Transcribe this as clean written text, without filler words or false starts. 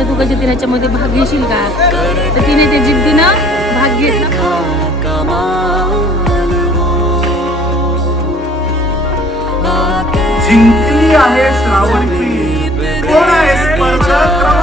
का तू कधी ह्याच्यामध्ये भाग घेशील का, तर तिने ते जिद्दीनं भाग घेतला. जिंकली आहे श्रावणी. कोण आहे स्पर्धक?